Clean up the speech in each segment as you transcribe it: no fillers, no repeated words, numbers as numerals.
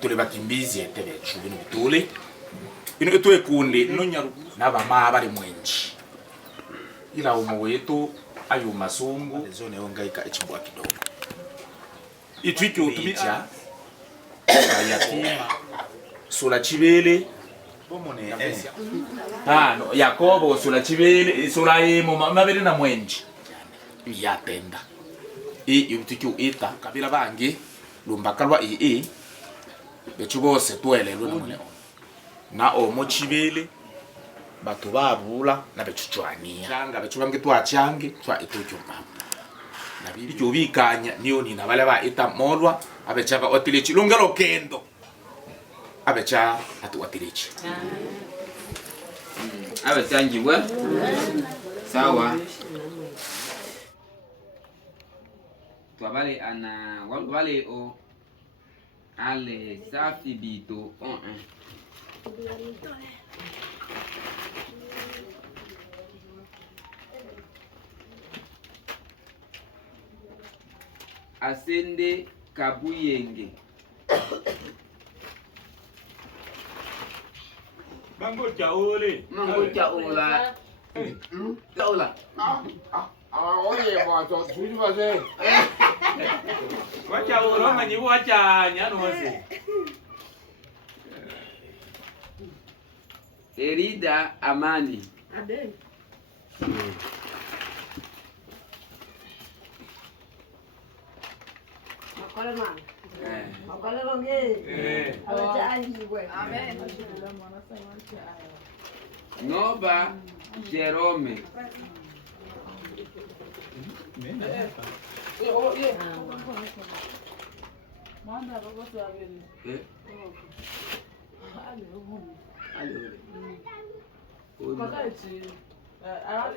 tuli bakimbizi etebe chubino bitule ino etwe kundi nonyaru nabama bali mwenji ila umo wetu ayo masungu zone ongaika echibwa kidogo itwiki utumia yatima sula chibele bomone no Yakobo sula chibele sula yemo mabele na mwenji yatenda yubitiki uita kabila bangi lumbakalwa bechu bose twelelwe namune na omo chibele batu babula na bechu chwania changa bechu bamge twachange twa itokyo mama na bibi cyo bikanya niyo ni nabale ba ita molwa abecha ba otilichi lungelo kendo abecha atu otilichi abechangiwe sawa twabale ana wale o ale safi bito asende kabuyenge mango chaole ola oye mwato tujuba ze wacha uroma nyibu wacha nyano wase Erida Amani Abe. Makole mama. Makole longe. Abecha anjiwe. Amen. Nova Jerome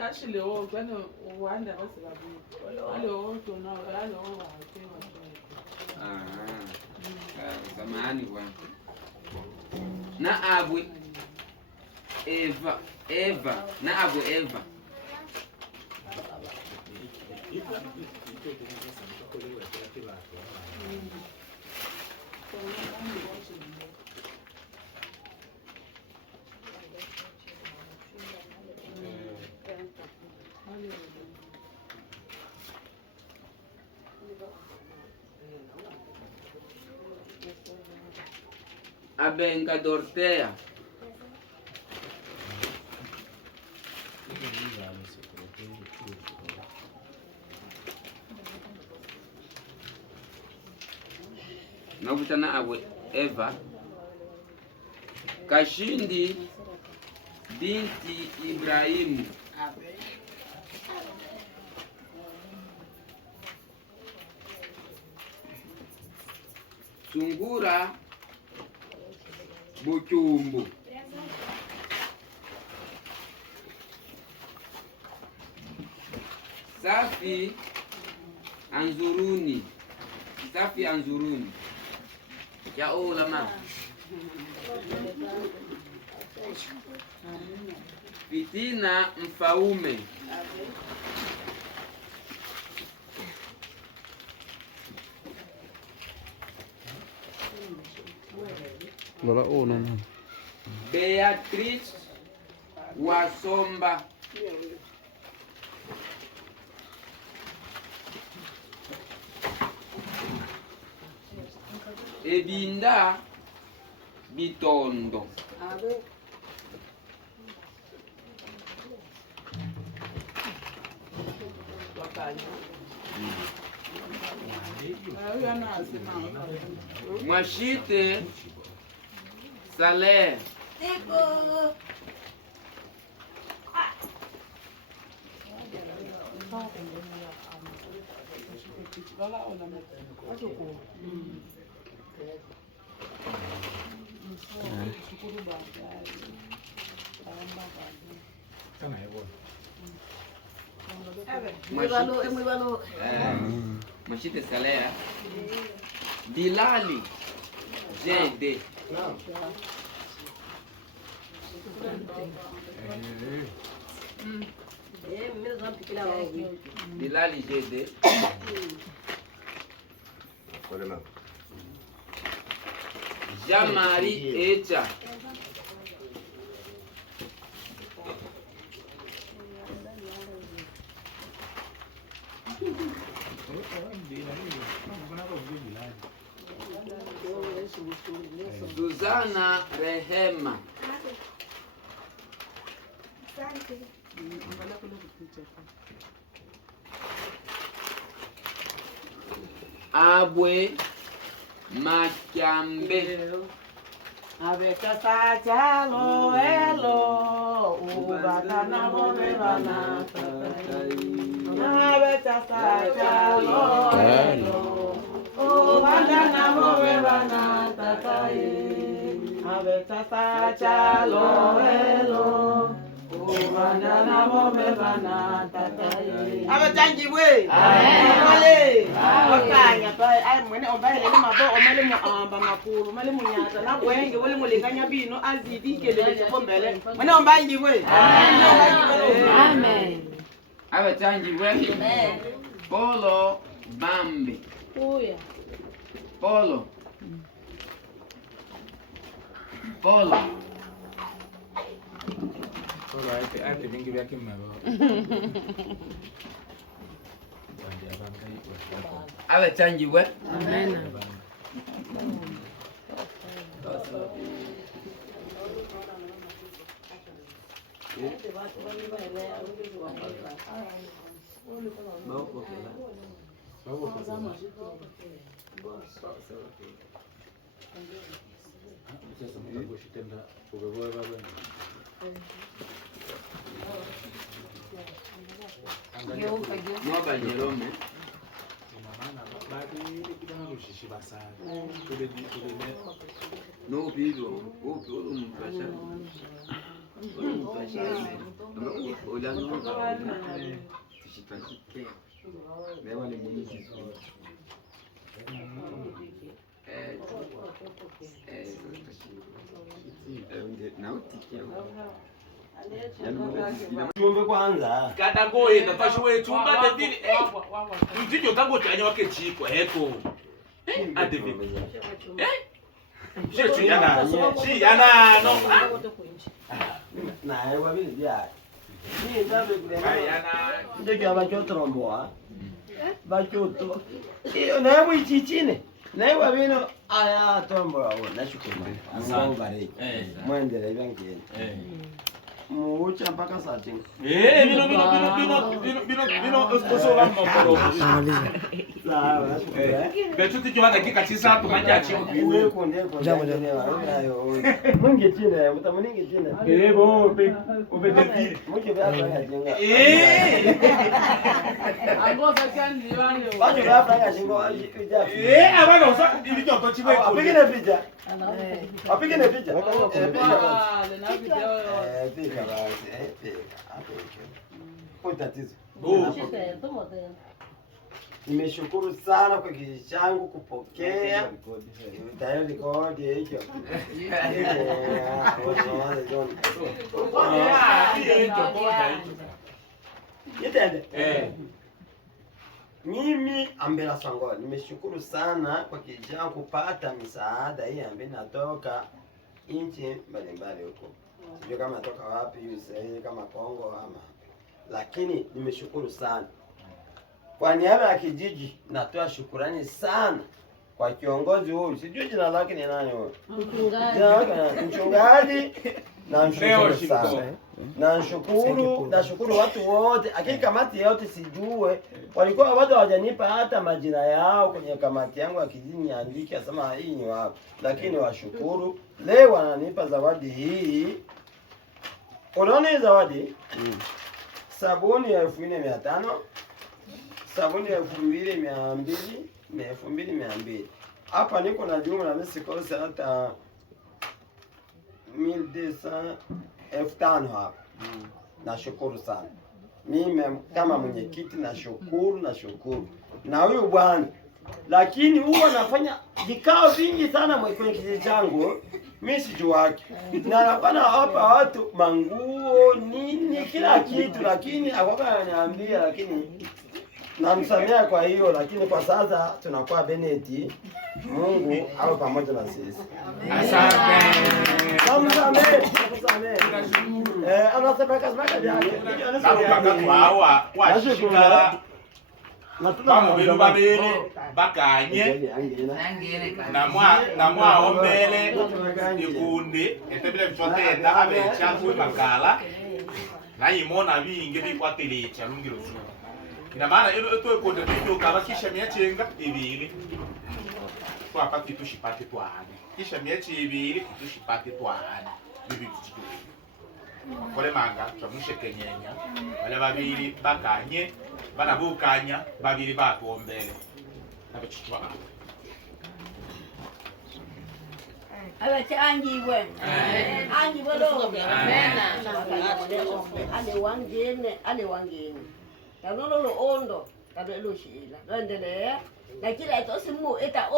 actually when one that was samahani bwana na abwe Eva na abwe Eva Abenga Dortea nakutana abwe Eva Kashindi binti Ibrahimu Sungura Buchumbu Safi Anzuruni ya ulama Fitina Mfaume Beatrice Wasomba Ebinda Bitondo Mwashite Saleh Mwashite Saleh Bilali JD Bilali JD Jean-Marie Echa. Suzana Rehema. Abwe Makyambe. Abeka sachalo elo ubakana mobebana abeka sachalo elo ubakana mobebana takai abeka sachalo elo ubakana mobebana takai abatangi we ale okanya pai ai mwene ombele ni mabo omele mu amba makuru mele munyata na kwenge wole mulekanya bino azidi kelele kombele mwene ombangi we Amen. Abatangi we. Amen. Polo Bambi. Uya. Polo. Polo. Polo ate vingi vyake mmabo. Abatangi we. Amen. Mwaba Jerome. No video, mpasha. Mpasha. Olano. Tushikashike. Lewa ni mwenye Chumbe kwanza. Kada ngoye nafashe wetu mbate vile. Mtito tango tanya wake chiko heko. Ade vile. Shetu yana. Shi yana no. Na ewa vile dia. Ni ndabe kule. Yana. Ndege abachoto mboa. Bachoto. Iyo na ewa ichichine. Na ewa vino aya tomboa wo nashukuru. Asante bariki. Muendelee ibangeni. Mucha mpaka saa 10. Bino usoba mokoro. Sawa, nashukuru. Betu tijua dakika 9 hapo kanja achio. Uwe konde. Ayo. Mungi chine, mutamuningi chine. Bo ubedevile. Mungi bya jenga. Angoza kandi bane. Bacho bya jenga ija. Abana usa ibijyo to chibwe ko. Apigine picha. Apigine picha. Na video. Picha basi. Picha. Kwa tatizo. Nimeshukuru sana kwa kijiji changu kupokea. Tayari rekodi hicho. Mimi Ambela Sangwa nimeshukuru sana kwa kijiji changu kupata misaada hii ambayo inatoka nchi mbalimbali huko. Sijui kama natoka wapi, USA kama Kongo ama. Lakini nimeshukuru sana. Kwa niaba ya kijiji natoa shukurani sana kwa kiongozi huyu. Sijui jina lake ni nani huyu? Mchungaji. Na mshukuru sana. Nashukuru watu wote. Akili kamati yote sijue. Walikuwa watu hawajanipa hata majina yao kwenye kamati yangu ya kijiji niandike asema hii ni wapi. Lakini washukuru. Leo wananipa zawadi hii. Unaona hii zawadi? Sabuni ya 1500. Sabuni ya 2200, 2200. Hapa niko na jumla mimi sikose hata 1200, 5000 hapa. Nashukuru sana. Mimi kama mwenyekiti nashukuru. Na huyu bwana lakini huwa anafanya vikao vingi sana kwenye kijiji changu. Mimi sijuaki. Na anafanya hapa watu manguo nini kila kitu lakini akoka ananiambia lakini namsamea kwa hiyo lakini kwa sasa tunakuwa Beneti Mungu awe pamoja na sisi. Asante. Samsamehe. Anasema kazi yake. Nakukaka kwawa washikala. Bamo belu babele bakanye na mwa ombele ikunde etebele mchotenda abe chakwe makala na yimona binge bikwatelecha lungiro zulu. Ina maana ilo eto ekonde biyo kala kisha miachenga ibili. Kwa pati tushipate twane. Kisha miachi ibili tushipate twane. Bibi bichiko. Kole manga twamushekenyenya. Wale babili bakanye bana bukanya babili bakombele. Nabichitwa. Abacha angiwe. Angiwe lo. Ale wangene. Kanolo lo ondo, kadelo shila. Endelea. Na kila etosimu eta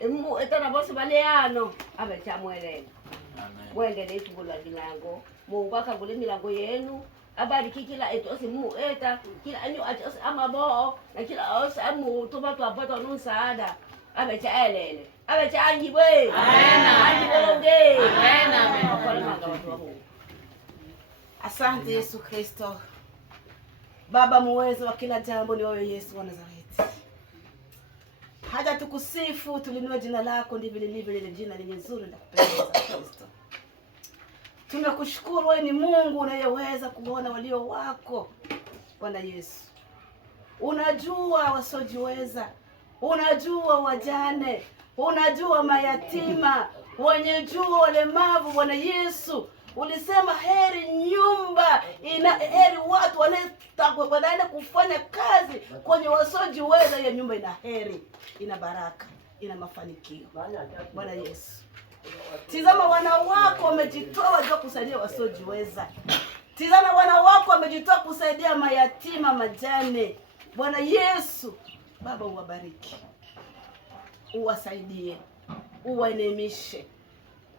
emu eta na bosi baleano. Abacha mwelele. Mwenge netubula milango. Mungu akagule milango yenu. Abariki kila etosimu eta kila anyo atos amabo na kila osa amu tubatu abato nunsaada. Abacha elele. Abacha angiwe. Angiwe. Asante Yesu Kristo. Baba muwezo wa kila jambo ni wewe Yesu wa Nazareti. Haja tukusifu tulinua jina lako ndivyo lilivyo lile jina lenye nzuri na kupendeza Kristo. Tunakushukuru wewe ni Mungu unayeweza kuona walio wako. Bwana Yesu. Unajua wasiojiweza. Unajua wajane. Unajua mayatima, wenye jua walemavu Bwana Yesu. Ulisema heri nyumba heri watu wanaenda kufanya kazi kwenye wasiojiweza. Hiyo nyumba ina heri, ina baraka, ina mafanikio. Bwana Yesu, tizama wana wako wamejitoa juu kusaidia wasiojiweza. Tizama wana wako wamejitoa kusaidia mayatima, majane. Bwana Yesu, Baba uwabariki, uwasaidie, uwanemishe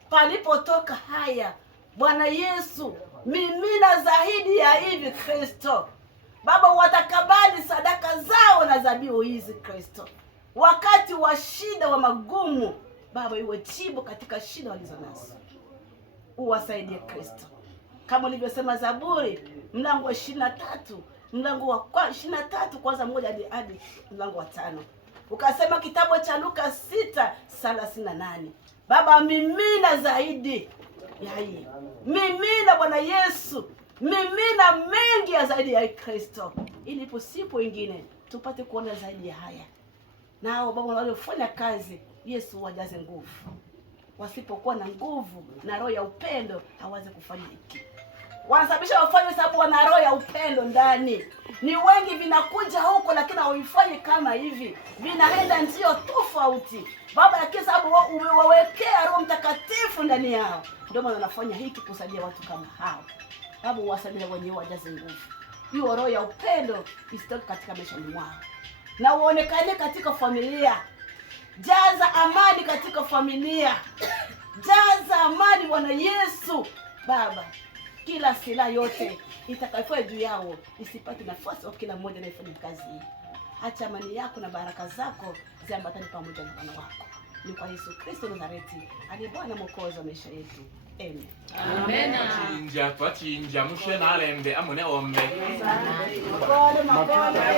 palipotoka haya. Bwana Yesu, mimina zaidi ya hivi Kristo. Baba watakabali sadaka zao na dhabihu hizi Kristo. Wakati wa shida wa magumu, Baba iwe jibu katika shida walizonazo. Uwasaidie Kristo. Kama ulivyosema Zaburi, mlango wa 23, mlango wa 23 kwanza moja hadi mlango wa 5. Ukasema kitabu cha Luka 6:38. Baba mimina zaidi ya hii. Mimina Bwana Yesu. Mimina mengi ya zaidi ya Kristo. Ili sipo ingine tupate kuona zaidi ya haya. Nao Baba waliofanya kazi, Yesu wajaze nguvu. Wasipokuwa na nguvu na roho ya upendo hawawezi kufanya hiki. Wanasababisha wafanye sababu wana roho ya upendo ndani. Ni wengi vinakuja huko lakini hawaifanyi kama hivi. Vinaenda ndio tofauti. Baba yake sababu umewawekea Roho Mtakatifu ndani yao. Ndio maana wanafanya hiki kusaidia watu kama hao. Baba uwasaidie wenyewe wajaze nguvu. Hiyo roho ya upendo isitoke katika maisha mwao. Na uonekane katika familia. Jaza amani katika familia. Jaza amani Bwana Yesu. Baba, kila silaha yote itakayokuwa juu yao isipate nafasi kwa kila mmoja anayefanya kazi hii. Acha amani yako na baraka zako ziambatane pamoja na wana wako. Ni kwa Yesu Kristo Nazareti, aliye Bwana Mwokozi wa maisha yetu. Amen. Amen. Twachinja mushe na alembe amune ombe. Makole.